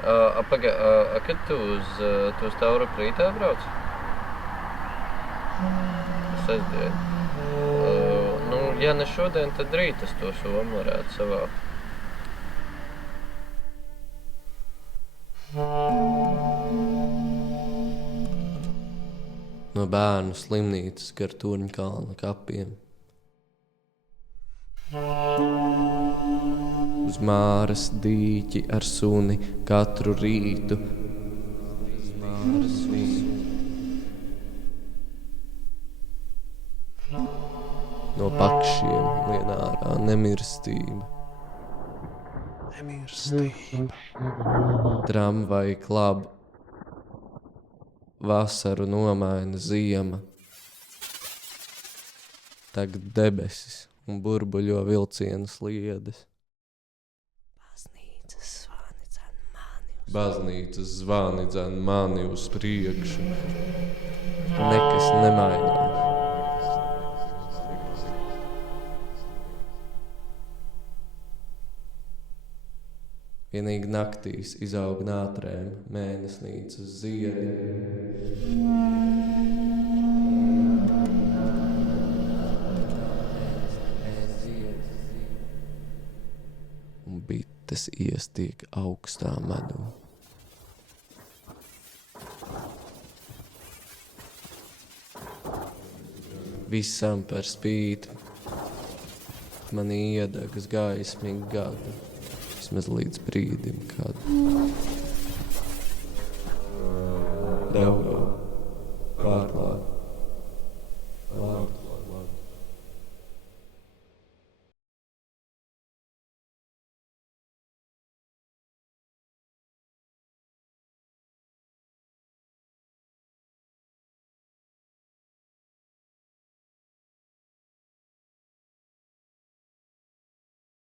Kad tu uz Tauru rītā brauc? Sestdien. Ja ne šodien, tad rīt es to somu varētu savākt. No bērnu slimnīcas gar Turņkalna kapiem. Uz Māras dīķi ar suni katru rītu. No pakšiem lien ārā nemirstība. Tramvai klab, vasaru nomaina ziema. Tagad debesis un burbuļo vilcienu sliedes. Baznīcas zvani dzen mani uz priekšu. Nekas nemainās. Vienīgi naktīs izaug nātrēm mēnesnīcas ziedi. Un bites iestiek augstā medū. Visam par spīti man iedegas gaismīgi gadu. Vismaz līdz brīdim, kad Daugo pārklāj